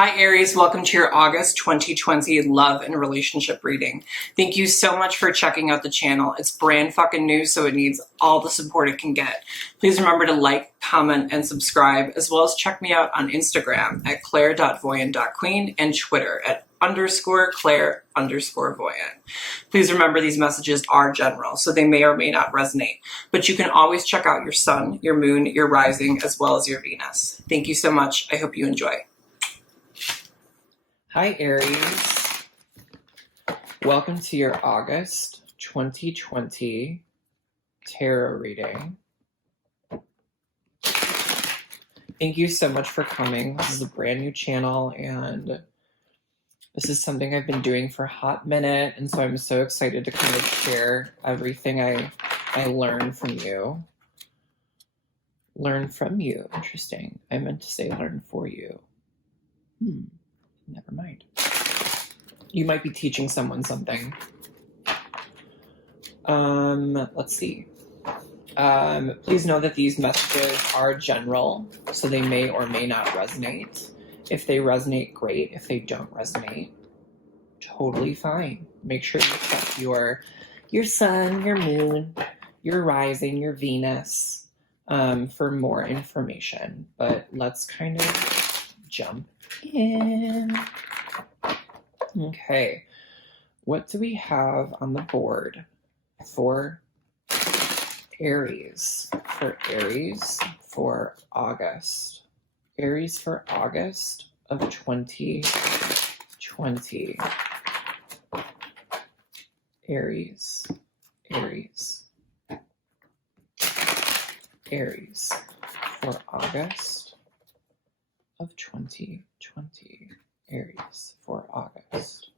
Hi Aries, welcome to your August 2020 love and relationship reading. Thank you so much for checking out the channel. It's brand fucking new, so it needs all the support it can get. Please remember to like, comment, and subscribe, as well as check me out on Instagram at claire.voyant.queen and Twitter at _Claire_Voyant. Please remember these messages are general, so they may or may not resonate, but you can always check out your sun, your moon, your rising, as well as your Venus. Thank you so much. I hope you enjoy. Hi Aries, welcome to your August 2020 tarot reading. Thank you so much for coming. This is a brand new channel and this is something I've been doing for a hot minute, and so I'm so excited to kind of share everything I learned from you. Learn from you. Interesting. I meant to say learn for you. Never mind. You might be teaching someone something. Let's see. Please know that these messages are general, so they may or may not resonate. If they resonate, great. If they don't resonate, totally fine. Make sure you check your sun, your moon, your rising, your Venus, for more information. But let's kind of jump in. Okay, what do we have on the board for Aries? For Aries for August. Aries for August of 2020. Aries. Aries. Aries for August of 2020. Aries for August.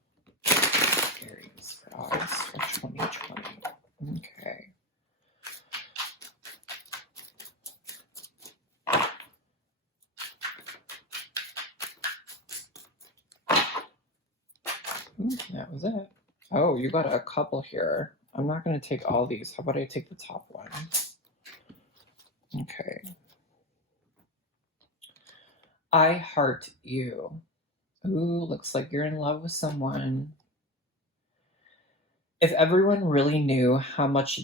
Aries for August of 2020. Okay. That was it. Oh, you got a couple here. I'm not going to take all these. How about I take the top one? Okay. I heart you. Ooh, looks like you're in love with someone. If everyone really knew how much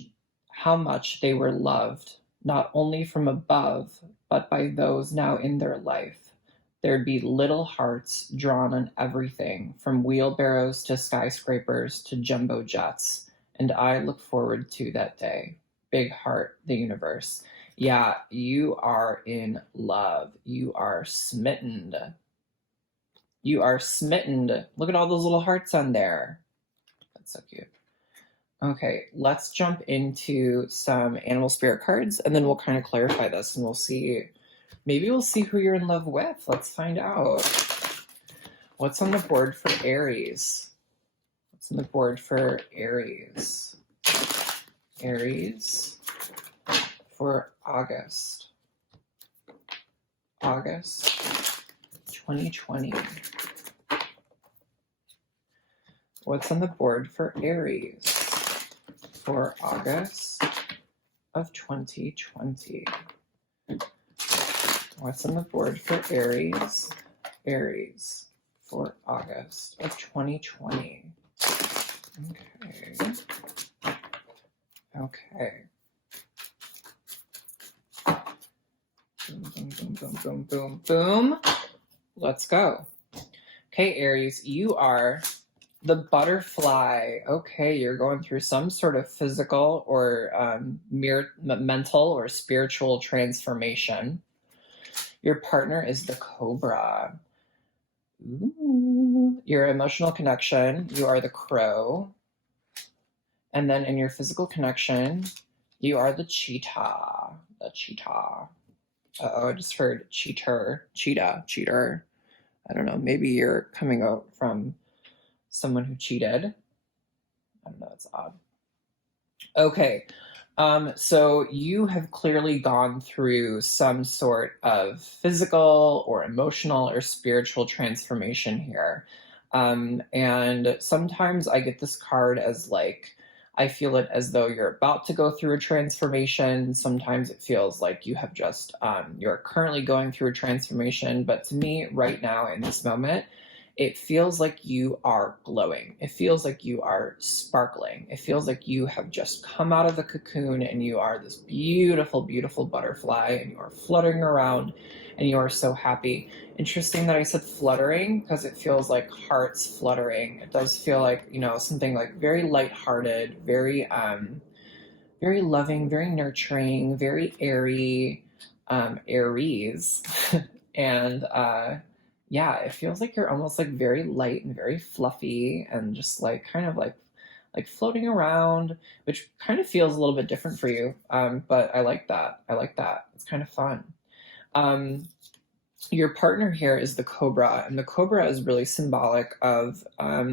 they were loved, not only from above, but by those now in their life, there'd be little hearts drawn on everything, from wheelbarrows to skyscrapers to jumbo jets. And I look forward to that day. Big heart, the universe. Yeah, you are in love. You are smitten. You are smitten. Look at all those little hearts on there. That's so cute. Okay, let's jump into some animal spirit cards, and then we'll kind of clarify this, and we'll see. Maybe we'll see who you're in love with. Let's find out. What's on the board for Aries? What's on the board for Aries? Aries for August. August 2020. What's on the board for Aries for August of 2020? What's on the board for Aries? Aries for August of 2020. Okay. Okay. Boom, boom, boom, boom, boom, boom, boom. Let's go. Okay, Aries, you are the butterfly. Okay, you're going through some sort of physical or mental or spiritual transformation. Your partner is the cobra. Ooh. Your emotional connection, you are the crow. And then in your physical connection, you are the cheetah. The cheetah. Uh-oh, I just heard cheater. Cheater. I don't know, maybe you're coming out from someone who cheated. I don't know, it's odd. Okay, so you have clearly gone through some sort of physical or emotional or spiritual transformation here. And sometimes I get this card as like, I feel it as though you're about to go through a transformation. Sometimes it feels like you have just, you're currently going through a transformation. But to me, right now in this moment, it feels like you are glowing. It feels like you are sparkling. It feels like you have just come out of the cocoon and you are this beautiful, beautiful butterfly and you are fluttering around and you are so happy. Interesting that I said fluttering because it feels like hearts fluttering. It does feel like, something like very lighthearted, very loving, very nurturing, very airy, Aries. And yeah, it feels like you're almost like very light and very fluffy and just like kind of like floating around, which kind of feels a little bit different for you. But I like that. I like that. It's kind of fun. Um, your partner here is the cobra, and the cobra is really symbolic of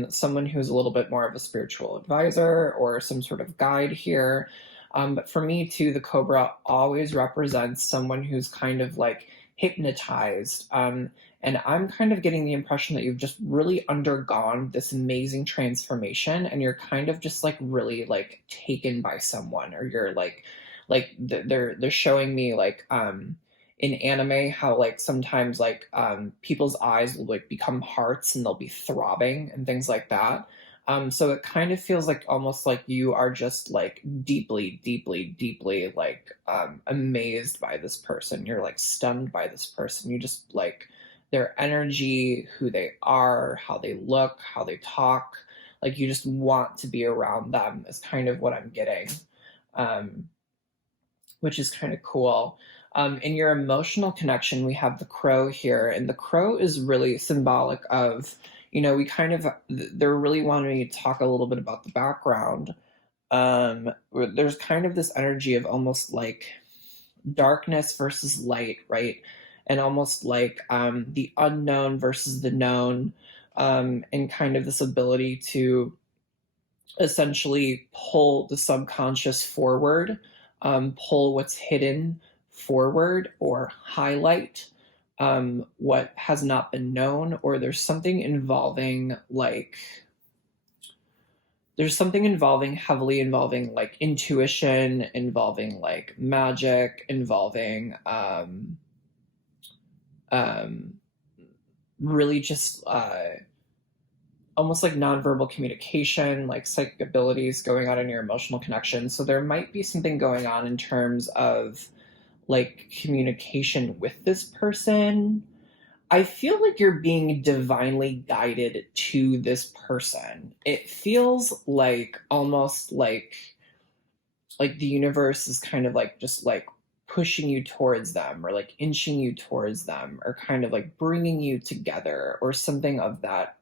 someone who's a little bit more of a spiritual advisor or some sort of guide here. But for me, too, the cobra always represents someone who's kind of like hypnotized. And I'm kind of getting the impression that you've just really undergone this amazing transformation, and you're kind of just like really like taken by someone, or you're they're showing me like in anime how like sometimes like people's eyes will like become hearts and they'll be throbbing and things like that. So it kind of feels like almost like you are just like deeply, deeply, deeply like amazed by this person. You're like stunned by this person. You just like their energy, who they are, how they look, how they talk. Like you just want to be around them is kind of what I'm getting. Um, which is kind of cool. In your emotional connection, we have the crow here, and the crow is really symbolic of, we kind of, they're really wanting me to talk a little bit about the background. There's kind of this energy of almost like darkness versus light, right? And almost like the unknown versus the known, and kind of this ability to essentially pull the subconscious forward, pull what's hidden forward, or highlight what has not been known, or there's something involving heavily involving like intuition, involving like magic, involving um, really just almost like nonverbal communication, like psychic abilities going on in your emotional connection. So there might be something going on in terms of like communication with this person. I feel like you're being divinely guided to this person. It feels like almost like the universe is kind of like just like pushing you towards them, or like inching you towards them, or kind of like bringing you together, or something of that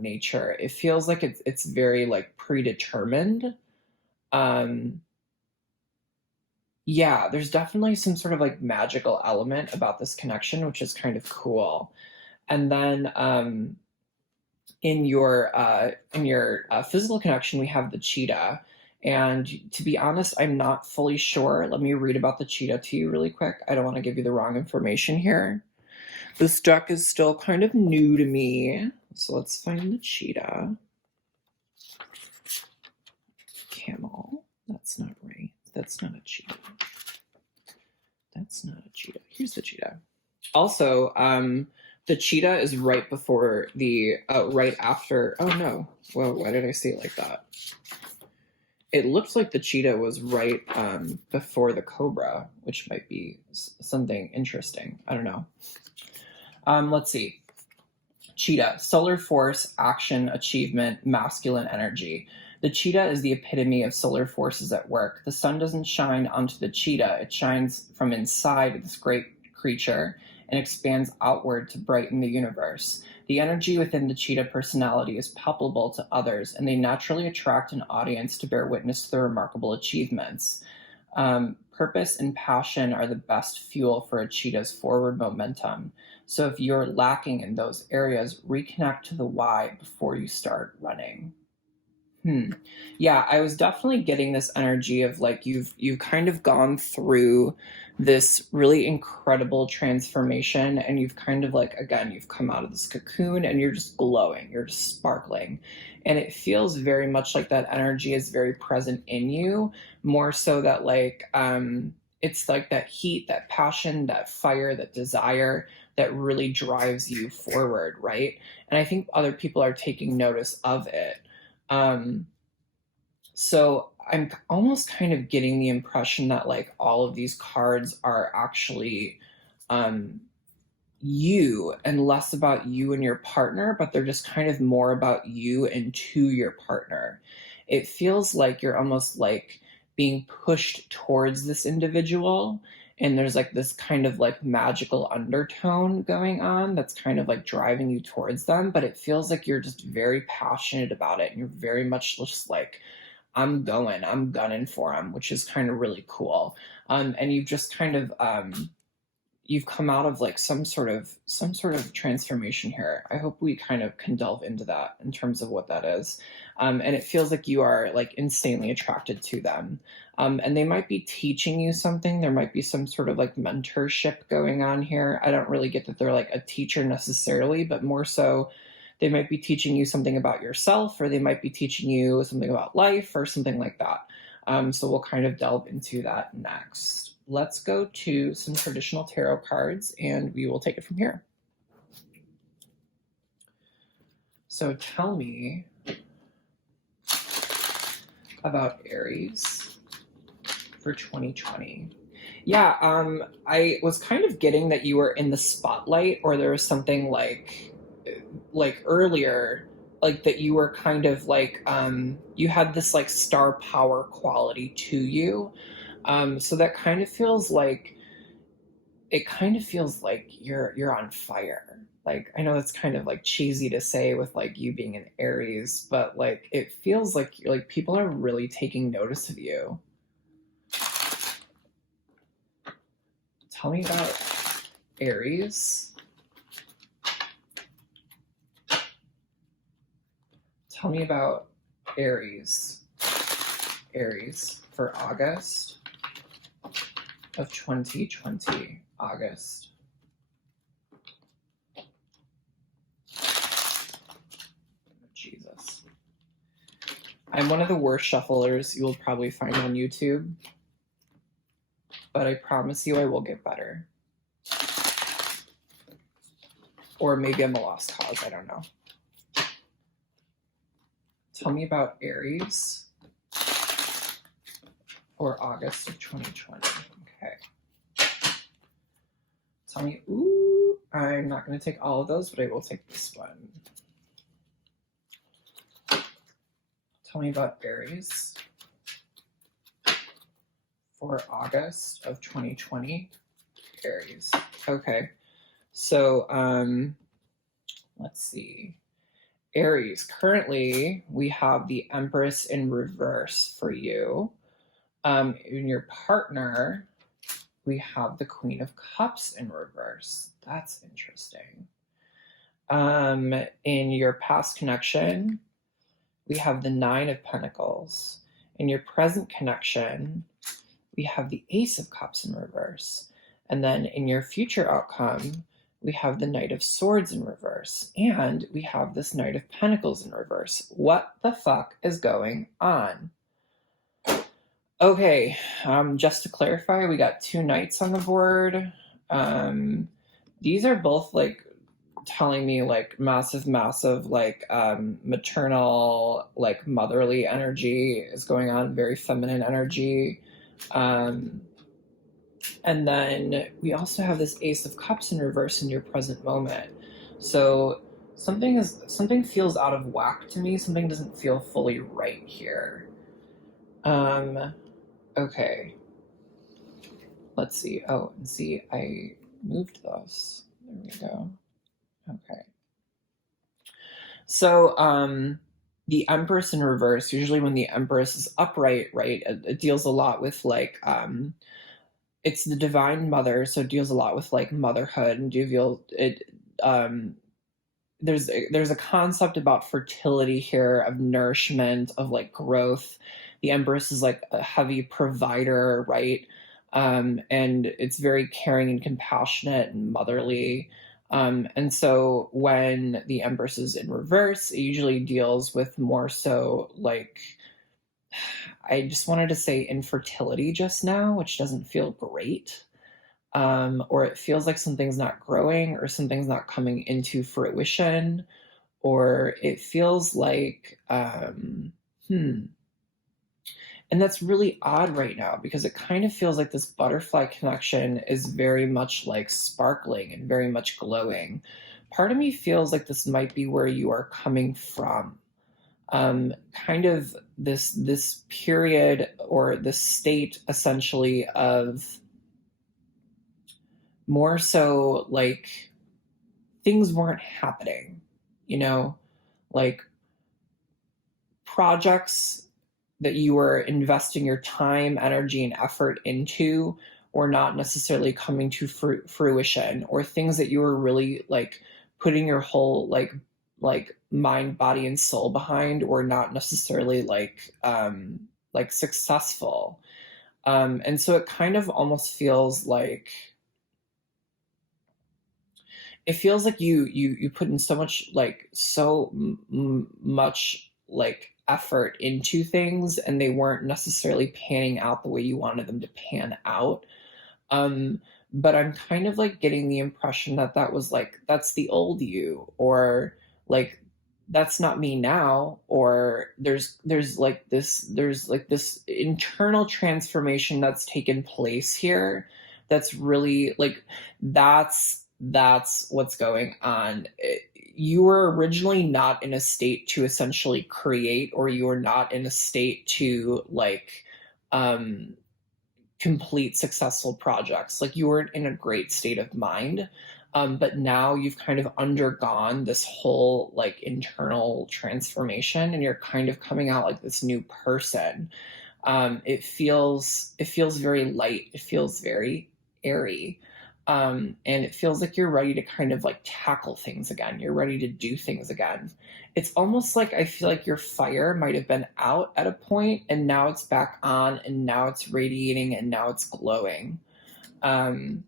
nature. It feels like it's very like predetermined. Um, yeah, there's definitely some sort of like magical element about this connection, which is kind of cool. And then in your physical connection, we have the cheetah. And to be honest, I'm not fully sure. Let me read about the cheetah to you really quick. I don't want to give you the wrong information here. This deck is still kind of new to me. So let's find the cheetah. Camel. That's not right. That's not a cheetah. That's not a cheetah. Here's the cheetah. Also, the cheetah is right before right after. Oh no. Well, why did I say it like that? It looks like the cheetah was right before the cobra, which might be something interesting. I don't know. Let's see. Cheetah, solar force, action, achievement, masculine energy. The cheetah is the epitome of solar forces at work. The sun doesn't shine onto the cheetah, it shines from inside this great creature and expands outward to brighten the universe. The energy within the cheetah personality is palpable to others, and they naturally attract an audience to bear witness to their remarkable achievements. Purpose and passion are the best fuel for a cheetah's forward momentum. So if you're lacking in those areas, reconnect to the why before you start running. Yeah, I was definitely getting this energy of like you've kind of gone through this really incredible transformation, and you've kind of like, again, you've come out of this cocoon and you're just glowing, you're just sparkling. And it feels very much like that energy is very present in you, more so that like it's like that heat, that passion, that fire, that desire that really drives you forward, right? And I think other people are taking notice of it. Um, so I'm almost kind of getting the impression that like all of these cards are actually um, you and less about you and your partner, but they're just kind of more about you and to your partner. It feels like you're almost like being pushed towards this individual. And there's like this kind of like magical undertone going on that's kind of like driving you towards them. But it feels like you're just very passionate about it. And you're very much just like, I'm gunning for him, which is kind of really cool. And you've just kind of you've come out of like some sort of transformation here. I hope we kind of can delve into that in terms of what that is. And it feels like you are like insanely attracted to them. And they might be teaching you something. There might be some sort of like mentorship going on here. I don't really get that they're like a teacher necessarily, but more so they might be teaching you something about yourself, or they might be teaching you something about life or something like that. So we'll kind of delve into that next. Let's go to some traditional tarot cards and we will take it from here. So tell me about Aries for 2020. Yeah, I was kind of getting that you were in the spotlight, or there was something like earlier, like that you were kind of like you had this like star power quality to you. So that kind of feels like it kind of feels like you're on fire. Like I know that's kind of like cheesy to say with like you being an Aries, but like it feels like people are really taking notice of you. Tell me about Aries. Tell me about Aries. Aries for August of 2020. August. Jesus. I'm one of the worst shufflers you will probably find on YouTube, but I promise you I will get better. Or maybe I'm a lost cause, I don't know. Tell me about Aries for August of 2020. Okay. Tell me, ooh, I'm not going to take all of those, but I will take this one. Tell me about Aries for August of 2020. Aries. Okay. So, let's see. Aries, currently we have the Empress in reverse for you. In your partner, we have the Queen of Cups in reverse. That's interesting. In your past connection, we have the Nine of Pentacles. In your present connection, we have the Ace of Cups in reverse. And then in your future outcome, we have the Knight of Swords in reverse. And we have this Knight of Pentacles in reverse. What the fuck is going on? Okay, just to clarify, we got two Knights on the board. These are both like telling me like massive like maternal, like motherly energy is going on, very feminine energy. And then we also have this Ace of Cups in reverse in your present moment. So something feels out of whack to me. Something doesn't feel fully right here. Okay. Let's see. Oh, and see, I moved those. There we go. Okay. So, the Empress in reverse, usually when the Empress is upright, right, it deals a lot with like, it's the Divine Mother, so it deals a lot with like motherhood and it there's a concept about fertility here, of nourishment, of like growth. The Empress is like a heavy provider, right? And it's very caring and compassionate and motherly. And so when the Empress is in reverse, it usually deals with more so like, I just wanted to say infertility just now, which doesn't feel great. Or it feels like something's not growing or something's not coming into fruition, or it feels like, and that's really odd right now because it kind of feels like this butterfly connection is very much like sparkling and very much glowing. Part of me feels like this might be where you are coming from. Kind of this period or this state essentially of more so like things weren't happening, you know, like projects that you were investing your time, energy, and effort into were not necessarily coming to fruition, or things that you were really like putting your whole like mind, body, and soul behind were not necessarily like successful. And so it kind of almost feels like you put in so much like much like effort into things, and they weren't necessarily panning out the way you wanted them to pan out. um but I'm kind of like getting the impression that that was like, that's the old you, or like that's not me now, or there's like this internal transformation that's taken place here, that's really like, that's what's going on. You were originally not in a state to essentially create, or you were not in a state to like um complete successful projects. Like you weren't in a great state of mind. But now you've kind of undergone this whole like internal transformation, and you're kind of coming out like this new person. It feels very light. It feels very airy. And it feels like you're ready to kind of like tackle things again. You're ready to do things again. It's almost like I feel like your fire might have been out at a point, and now it's back on, and now it's radiating, and now it's glowing. Um,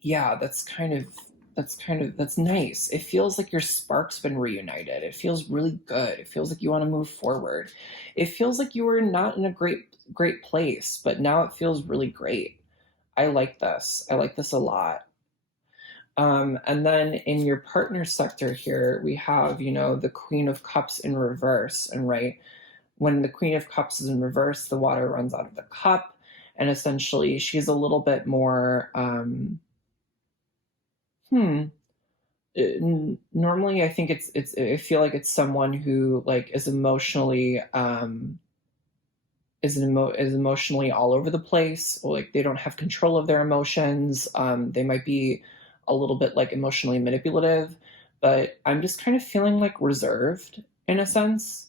yeah, that's nice. It feels like your spark's been reunited. It feels really good. It feels like you want to move forward. It feels like you were not in a great place, but now it feels really great. I like this. I like this a lot. And then in your partner sector here, we have, the Queen of Cups in reverse. And right, when the Queen of Cups is in reverse, the water runs out of the cup. And essentially, she's a little bit more, hmm. Normally, I think I feel like it's someone who like is emotionally, is emotionally all over the place, or like they don't have control of their emotions. They might be a little bit like emotionally manipulative, but I'm just kind of feeling like reserved in a sense,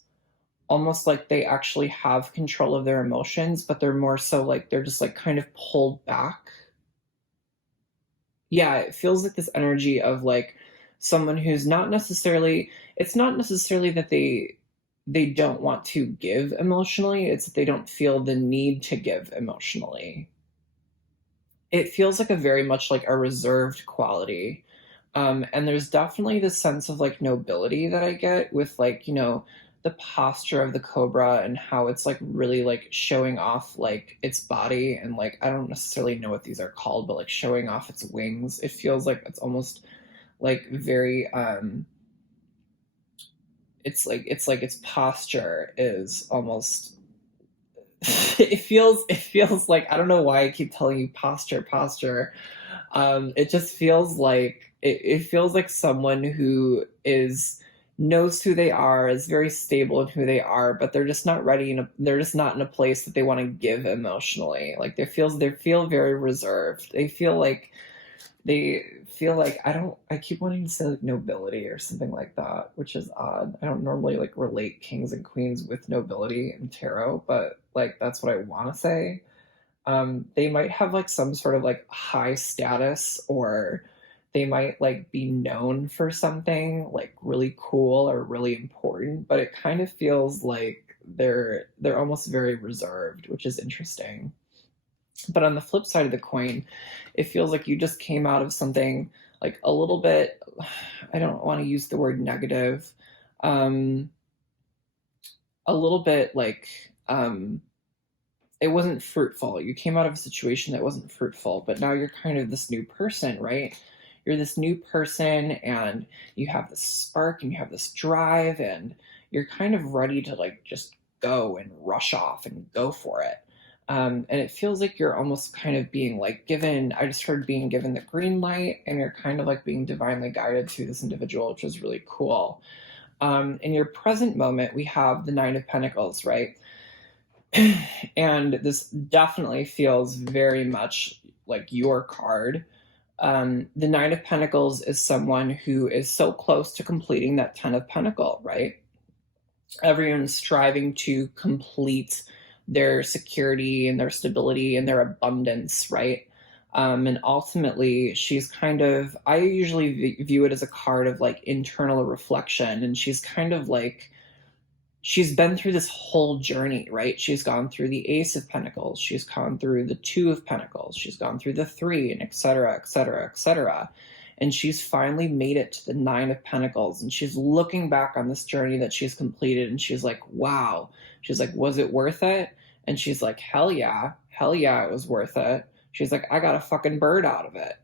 almost like they actually have control of their emotions, but they're more so like they're just like kind of pulled back. Yeah, it feels like this energy of like someone who's not necessarily, it's not necessarily that they don't want to give emotionally, it's that they don't feel the need to give emotionally. It feels like a very much like a reserved quality. And there's definitely this sense of like nobility that I get with like, the posture of the cobra, and how it's like really like showing off like its body, and like I don't necessarily know what these are called, but like showing off its wings. It feels like it's almost like very it's like its posture is almost it feels like, I don't know why I keep telling you posture. It just feels like it feels like someone who is knows who they are, is very stable in who they are, but they're just not ready, and they're just not in a place that they want to give emotionally. Like they feel very reserved. They feel like I keep wanting to say like nobility or something like that, which is odd. I don't normally like relate kings and queens with nobility and tarot, but like that's what I want to say. They might have like some sort of like high status, or they might like be known for something like really cool or really important, but it kind of feels like they're almost very reserved, which is interesting. But on the flip side of the coin, it feels like you just came out of something like a little bit, I don't want to use the word negative, um, a little bit like it wasn't fruitful. You came out of a situation that wasn't fruitful, but now you're kind of this new person, right? You're this new person and you have this spark and you have this drive and you're kind of ready to like just go and rush off and go for it. And it feels like you're almost kind of being like given, I just heard being given the green light and you're kind of like being divinely guided to this individual, which is really cool. In your present moment, we have the Nine of Pentacles, right? And this definitely feels very much like your card. The Nine of Pentacles is someone who is so close to completing that Ten of Pentacle, right? Everyone's striving to complete their security and their stability and their abundance, right? And ultimately, she's kind of, I usually view it as a card of like internal reflection. And she's kind of like, she's been through this whole journey, right? She's gone through the Ace of Pentacles, she's gone through the Two of Pentacles, she's gone through the Three, and et cetera, et cetera, et cetera. And she's finally made it to the Nine of Pentacles. And she's looking back on this journey that she's completed. And she's like, wow. She's like, was it worth it? And she's like, hell yeah, it was worth it. She's like, I got a fucking bird out of it.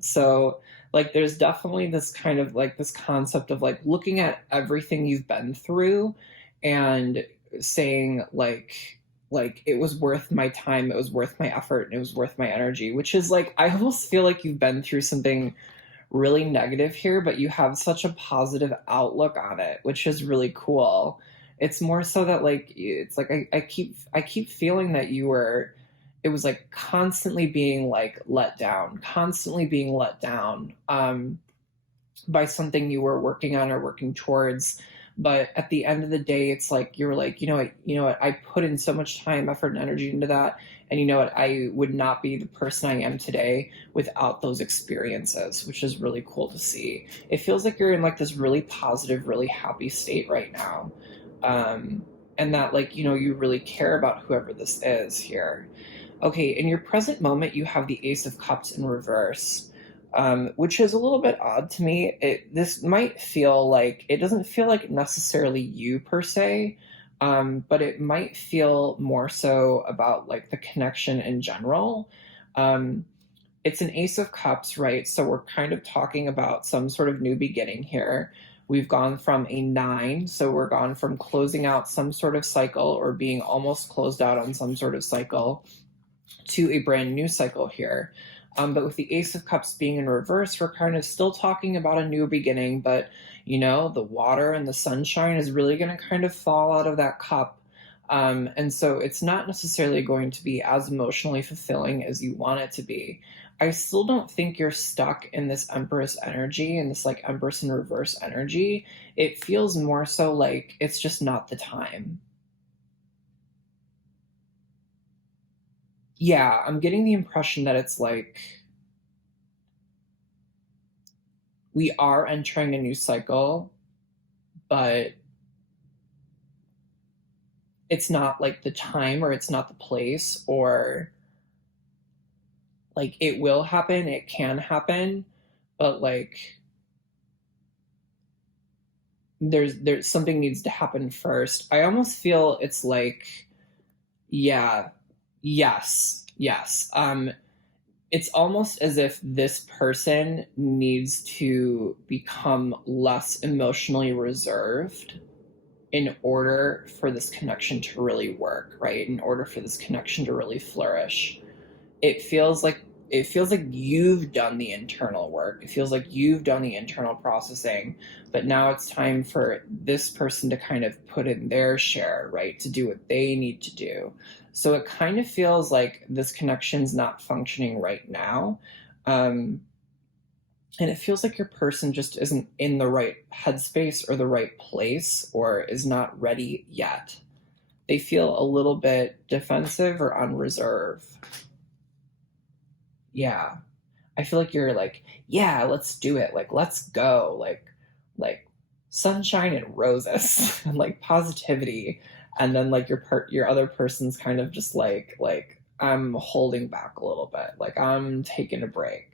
So like there's definitely this kind of like this concept of like looking at everything you've been through and saying like it was worth my time, it was worth my effort, and it was worth my energy, which is like I almost feel like you've been through something really negative here, but you have such a positive outlook on it, which is really cool. It's more so that like it's like I keep feeling that you were, it was like constantly being like let down, constantly being let down by something you were working on or working towards. But at the end of the day, it's like you were like, you know what, I put in so much time, effort, and energy into that, and you know what, I would not be the person I am today without those experiences, which is really cool to see. It feels like you're in like this really positive, really happy state right now. And that like, you really care about whoever this is here. Okay, in your present moment, you have the Ace of Cups in reverse, which is a little bit odd to me. This might feel like, it doesn't feel like necessarily you per se, but it might feel more so about like the connection in general. It's an Ace of Cups, right? So we're kind of talking about some sort of new beginning here. We've gone from a 9, so we're gone from closing out some sort of cycle or being almost closed out on some sort of cycle to a brand new cycle here. But with the Ace of Cups being in reverse, we're kind of still talking about a new beginning, but the water and the sunshine is really going to kind of fall out of that cup. And so it's not necessarily going to be as emotionally fulfilling as you want it to be. I still don't think you're stuck in this Empress energy and this like Empress in reverse energy. It feels more so like it's just not the time. Yeah, I'm getting the impression that it's like we are entering a new cycle, but it's not like the time or it's not the place, or like it will happen, it can happen, but like there's something needs to happen first. I almost feel it's like, yeah, yes. It's almost as if this person needs to become less emotionally reserved in order for this connection to really work, right? In order for this connection to really flourish. It feels like you've done the internal work. It feels like you've done the internal processing, but now it's time for this person to kind of put in their share, right? To do what they need to do. So it kind of feels like this connection's not functioning right now. And it feels like your person just isn't in the right headspace or the right place or is not ready yet. They feel a little bit defensive or on reserve. Yeah. I feel like you're like, yeah, let's do it. Like, let's go. Like sunshine and roses and like positivity. And then like your other person's kind of just like I'm holding back a little bit. Like I'm taking a break.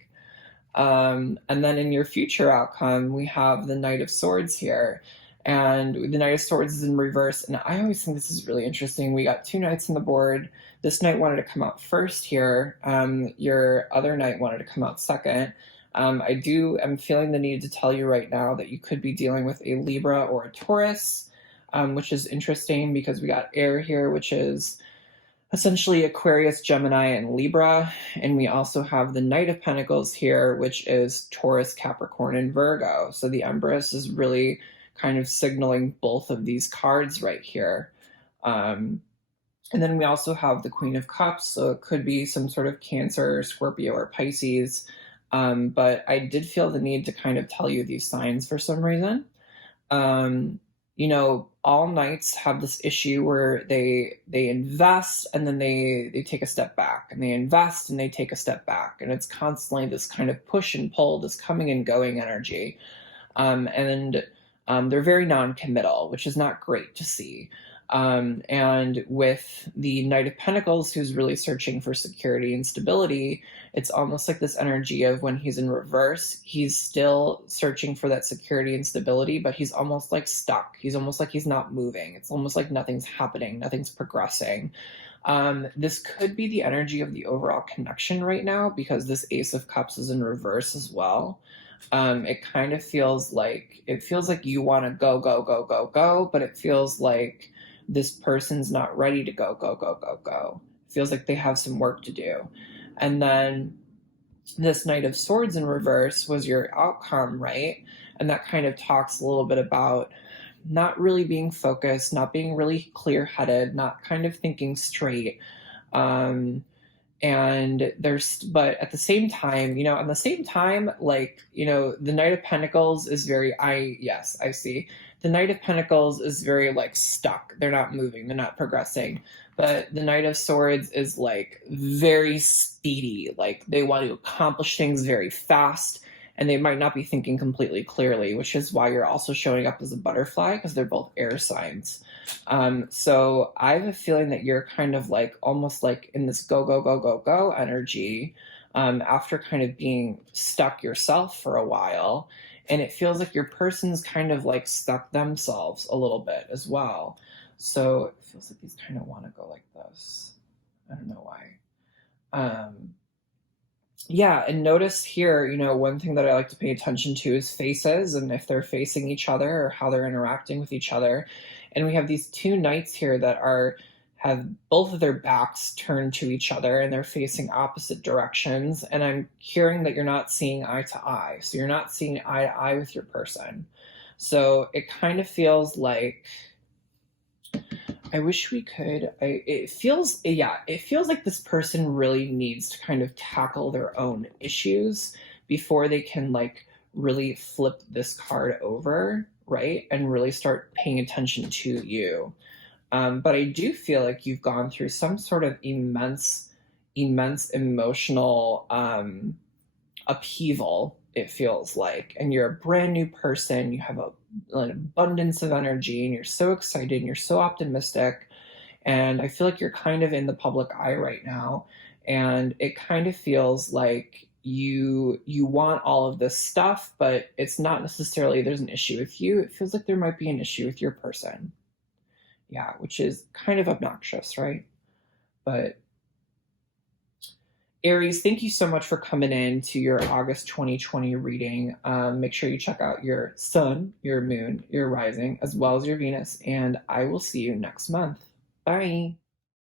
And then in your future outcome, we have the Knight of Swords here. And the Knight of Swords is in reverse. And I always think this is really interesting. We got two knights on the board. This knight wanted to come out first here. Your other knight wanted to come out second. I'm feeling the need to tell you right now that you could be dealing with a Libra or a Taurus, which is interesting because we got air here, which is essentially Aquarius, Gemini, and Libra. And we also have the Knight of Pentacles here, which is Taurus, Capricorn, and Virgo. So the Empress is really kind of signaling both of these cards right here. And then we also have the Queen of Cups. So it could be some sort of Cancer, Scorpio, or Pisces. But I did feel the need to kind of tell you these signs for some reason. All knights have this issue where they invest and then they take a step back, and they invest and they take a step back, and it's constantly this kind of push and pull, this coming and going energy. And they're very non-committal, which is not great to see. And with the Knight of Pentacles, who's really searching for security and stability, it's almost like this energy of when he's in reverse, he's still searching for that security and stability, but he's almost like stuck. He's almost like he's not moving. It's almost like nothing's happening, nothing's progressing. This could be the energy of the overall connection right now because this Ace of Cups is in reverse as well. It kind of feels like you want to go, go, go, go, go, but it feels like this person's not ready to go, go, go, go, go. It feels like they have some work to do. And then this Knight of Swords in reverse was your outcome, right? And that kind of talks a little bit about not really being focused, not being really clear-headed, not kind of thinking straight. But at the same time, the Knight of Pentacles is very, I see. The Knight of Pentacles is very like stuck. They're not moving, they're not progressing. But the Knight of Swords is like very speedy. Like they want to accomplish things very fast, and they might not be thinking completely clearly, which is why you're also showing up as a butterfly, because they're both air signs. So I have a feeling that you're kind of like almost like in this go, go, go, go, go energy after kind of being stuck yourself for a while. And it feels like your person's kind of like stuck themselves a little bit as well. So it feels like these kind of want to go like this. I don't know why. Yeah, and notice here, one thing that I like to pay attention to is faces, and if they're facing each other or how they're interacting with each other. And we have these two knights here that have both of their backs turned to each other, and they're facing opposite directions. And I'm hearing that you're not seeing eye to eye. So you're not seeing eye to eye with your person. So it kind of feels like I wish we could. It feels like this person really needs to kind of tackle their own issues before they can like really flip this card over, right? And really start paying attention to you. But I do feel like you've gone through some sort of immense emotional upheaval, it feels like. And you're a brand new person. You have an abundance of energy, and you're so excited, and you're so optimistic. And I feel like you're kind of in the public eye right now. And it kind of feels like you want all of this stuff, but it's not necessarily there's an issue with you. It feels like there might be an issue with your person. Yeah, which is kind of obnoxious, right? But Aries, thank you so much for coming in to your August 2020 reading. Make sure you check out your sun, your moon, your rising, as well as your Venus, and I will see you next month. Bye.